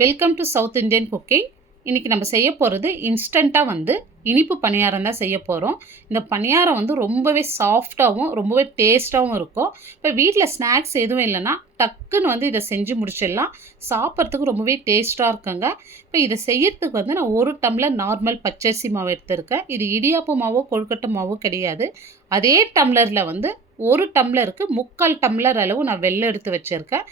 Welcome to south Indian cooking. இன்றைக்கி நம்ம செய்ய போகிறது இன்ஸ்டண்ட்டாக இனிப்பு பணியாரம் தான் செய்ய போகிறோம். இந்த பணியாரம் ரொம்பவே சாஃப்டாகவும் ரொம்பவே டேஸ்ட்டாகவும் இருக்கும். இப்போ வீட்டில் ஸ்நாக்ஸ் எதுவும் இல்லைன்னா டக்குன்னு இதை செஞ்சு முடிச்சிடலாம். சாப்பிட்றதுக்கு ரொம்பவே டேஸ்ட்டாக இருக்குங்க. இப்போ இதை செய்யறதுக்கு நான் 1 டம்ளர் நார்மல் பச்சரிசி மாவு எடுத்திருக்கேன். இது இடியாப்பு மாவோ கொழுக்கட்டை மாவோ கிடையாது. அதே டம்ளரில் 1 டம்ளருக்கு 3/4 டம்ளர் அளவு நான் வெல்லம் எடுத்து வச்சுருக்கேன்.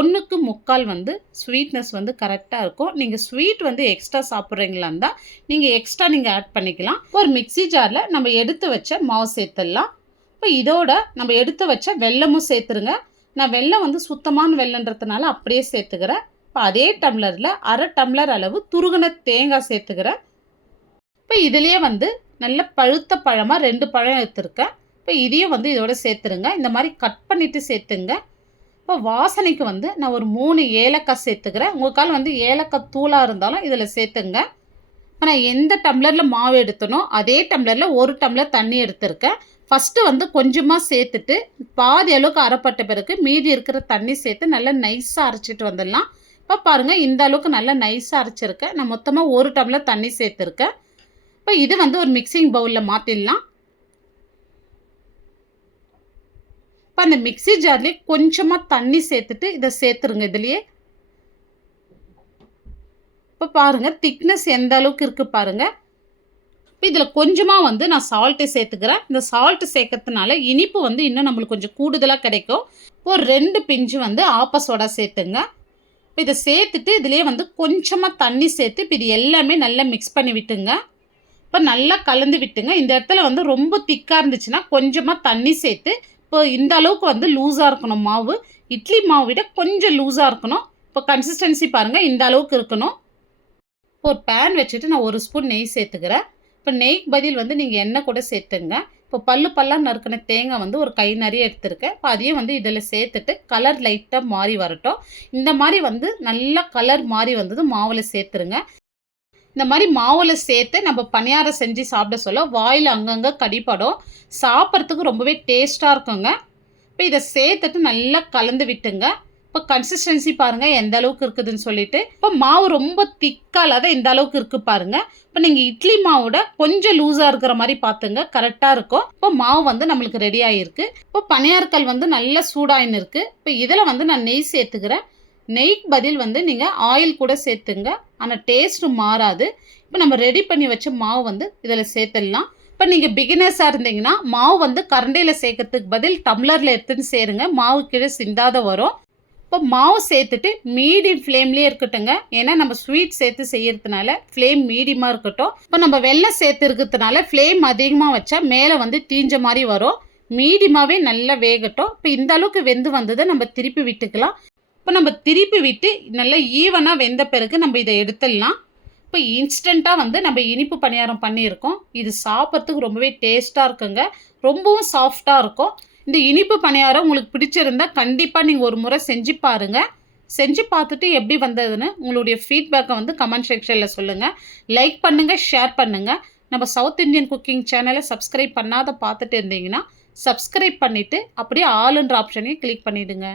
1க்கு 3/4 ஸ்வீட்னஸ் கரெக்டாக இருக்கும். நீங்கள் ஸ்வீட் எக்ஸ்ட்ரா சாப்பிட்றீங்களா இருந்தால் நீங்கள் எக்ஸ்ட்ரா ஆட் பண்ணிக்கலாம். ஒரு மிக்ஸி ஜாரில் நம்ம எடுத்து வச்ச மாவு சேர்த்துடலாம். இப்போ இதோட நம்ம எடுத்து வச்ச வெல்லமும் சேர்த்துருங்க. நான் வெல்லம் சுத்தமான வெல்லன்றதுனால அப்படியே சேர்த்துக்கிறேன். இப்போ அதே டம்ளரில் 1/2 டம்ளர் அளவு துருகின தேங்காய் சேர்த்துக்கிறேன். இப்போ இதுலேயே நல்ல பழுத்த பழமாக 2 பழம் எடுத்துருக்கேன். இப்போ இதையும் இதோட சேர்த்துருங்க. இந்த மாதிரி கட் பண்ணிவிட்டு சேர்த்துங்க. இப்போ வாசனைக்கு நான் ஒரு 3 ஏலக்காய் சேர்த்துக்கிறேன். உங்களுக்கால் ஏலக்காய் தூளாக இருந்தாலும் இதில் சேர்த்துங்க. இப்போ நான் எந்த டம்ளரில் மாவு எடுத்தனோ அதே டம்ளரில் 1 டம்ளர் தண்ணி எடுத்திருக்கேன். ஃபஸ்ட்டு கொஞ்சமாக சேர்த்துட்டு பாதி அளவுக்கு அரைப்பட்ட பிறகு மீதி இருக்கிற தண்ணி சேர்த்து நல்லா நைஸாக அரைச்சிட்டு வந்துடலாம். இப்போ பாருங்கள், இந்த அளவுக்கு நல்லா நைஸாக அரைச்சிருக்கேன். நான் மொத்தமாக 1 டம்ளர் தண்ணி சேர்த்துருக்கேன். இப்போ இது ஒரு மிக்சிங் பவுலில் மாற்றிடலாம். இப்போ அந்த மிக்ஸி ஜார்லேயே கொஞ்சமாக தண்ணி சேர்த்துட்டு இதை சேர்த்துருங்க. இதுலேயே இப்போ பாருங்கள் திக்னஸ் எந்த அளவுக்கு இருக்குது பாருங்கள். இப்போ இதில் கொஞ்சமாக நான் சால்ட்டு சேர்த்துக்கிறேன். இந்த சால்ட்டு சேர்க்கறதுனால இனிப்பு இன்னும் நம்மளுக்கு கொஞ்சம் கூடுதலாக கிடைக்கும். ஒரு 2 பிஞ்சு ஆப்ப சோடா சேர்த்துங்க. இப்போ இதை சேர்த்துட்டு இதுலேயே கொஞ்சமாக தண்ணி சேர்த்து இப்போ இது எல்லாமே நல்லா மிக்ஸ் பண்ணி விட்டுங்க. இப்போ நல்லா கலந்து விட்டுங்க. இந்த இடத்துல ரொம்ப திக்காக இருந்துச்சுன்னா கொஞ்சமாக தண்ணி சேர்த்து இப்போ இந்த அளவுக்கு லூஸாக இருக்கணும் மாவு. இட்லி மாவு விட கொஞ்சம் லூஸாக இருக்கணும். இப்போ கன்சிஸ்டன்சி பாருங்கள், இந்த அளவுக்கு இருக்கணும். ஒரு பேன் வச்சுட்டு நான் 1 ஸ்பூன் நெய் சேர்த்துக்கிறேன். இப்போ நெய்க்கு பதில் நீங்கள் எண்ணெய் கூட சேர்த்துங்க. இப்போ பல்லாக நறுக்கின தேங்காய் ஒரு கை நிறைய எடுத்துருக்கேன். இப்போ அதையும் இதில் சேர்த்துட்டு கலர் லைட்டாக மாறி வரட்டும். இந்த மாதிரி நல்லா கலர் மாறி மாவில் சேர்த்துருங்க. இந்த மாதிரி மாவில் சேர்த்து நம்ம பணியாரம் செஞ்சு சாப்பிட சொல்ல வாயில் அங்கங்கே கடிப்படும். சாப்பிட்றதுக்கு ரொம்பவே டேஸ்ட்டாக இருக்குங்க. இப்போ இதை சேர்த்துட்டு நல்லா கலந்து விட்டுங்க. இப்போ கன்சிஸ்டன்சி பாருங்கள் எந்த அளவுக்கு இருக்குதுன்னு சொல்லிட்டு. இப்போ மாவு ரொம்ப திக்காக இல்லாத இந்த அளவுக்கு இருக்குது பாருங்கள். இப்போ நீங்கள் இட்லி மாவோட கொஞ்சம் லூஸாக இருக்கிற மாதிரி பார்த்துங்க, கரெக்டாக இருக்கும். இப்போ மாவு நம்மளுக்கு ரெடி ஆகிருக்கு. இப்போ பணியாரக்கல் நல்லா சூடாயின்னு இருக்குது. இப்போ இதில் நான் நெய் சேர்த்துக்கிறேன். நெய்க்கு பதில் நீங்கள் ஆயில் கூட சேர்த்துங்க. ஆனால் டேஸ்ட்டு மாறாது. இப்போ நம்ம ரெடி பண்ணி வச்ச மாவு இதில் சேர்த்துடலாம். இப்போ நீங்கள் பிகினர்ஸாக இருந்தீங்கன்னா மாவு கரண்டியில் சேர்க்கறதுக்கு பதில் டம்ளரில் எடுத்துன்னு சேருங்க. மாவு கீழே சிந்தாத வரும். இப்போ மாவு சேர்த்துட்டு மீடியம் ஃப்ளேம்லேயே இருக்கட்டுங்க. ஏன்னா நம்ம ஸ்வீட் சேர்த்து செய்யறதுனால ஃப்ளேம் மீடியமாக இருக்கட்டும். இப்போ நம்ம வெல்லம் சேர்த்து இருக்கிறதுனால ஃப்ளேம் அதிகமாக வச்சா மேலே தீஞ்ச மாதிரி வரும். மீடியமாகவே நல்லா வேகட்டும். இப்போ இந்த அளவுக்கு வெந்து வந்ததை நம்ம திருப்பி விட்டுக்கலாம். இப்போ நம்ம திருப்பி விட்டு நல்லா ஈவனாக வெந்த பிறகு நம்ம இதை எடுத்துடலாம். இப்போ இன்ஸ்டண்ட்டாக நம்ம இனிப்பு பணியாரம் பண்ணியிருக்கோம். இது சாப்பிட்றதுக்கு ரொம்பவே டேஸ்ட்டாக இருக்குங்க. ரொம்பவும் சாஃப்டாக இருக்கும். இந்த இனிப்பு பணியாரம் உங்களுக்கு பிடிச்சிருந்தா கண்டிப்பாக நீங்கள் ஒரு முறை செஞ்சு பாருங்கள். செஞ்சு பார்த்துட்டு எப்படி வந்ததுன்னு உங்களுடைய ஃபீட்பேக்கை கமெண்ட் செக்ஷனில் சொல்லுங்கள். லைக் பண்ணுங்கள், ஷேர் பண்ணுங்கள். நம்ம சவுத் இந்தியன் குக்கிங் சேனலை சப்ஸ்கிரைப் பண்ணாத பார்த்துட்டு இருந்தீங்கன்னா சப்ஸ்கிரைப் பண்ணிவிட்டு அப்படியே ஆளுன்ற ஆப்ஷனையும் கிளிக் பண்ணிவிடுங்க.